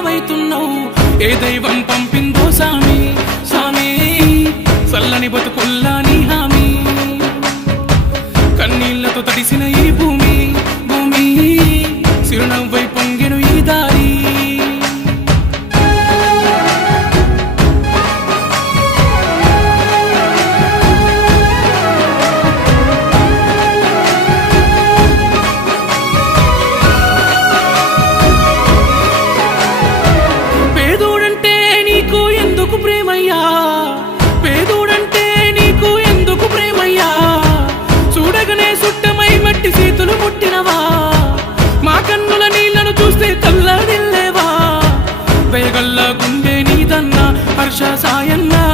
నీడవైతున్నావు ఏ దైవం పంపిందో సామి సామి చల్లని బతుకుల్లా నీ హామీ కన్నీళ్లతో తడిసిన ఈ భూమి భూమి చిరునవ్వై పొంగెను ఈ దారి పేదోడంటే నీకు ఎందుకు ప్రేమయ్యా పేదోడంటే నీకు ఎందుకు ప్రేమయ్యా చూడగనే సుట్టమై మట్టి చేతులు ముట్టినవా మా కన్నుల నీళ్లను చూస్తే తల్లడిల్లేవా దయగల్లా గుండె నీదన్నా హర్ష సాయన్నా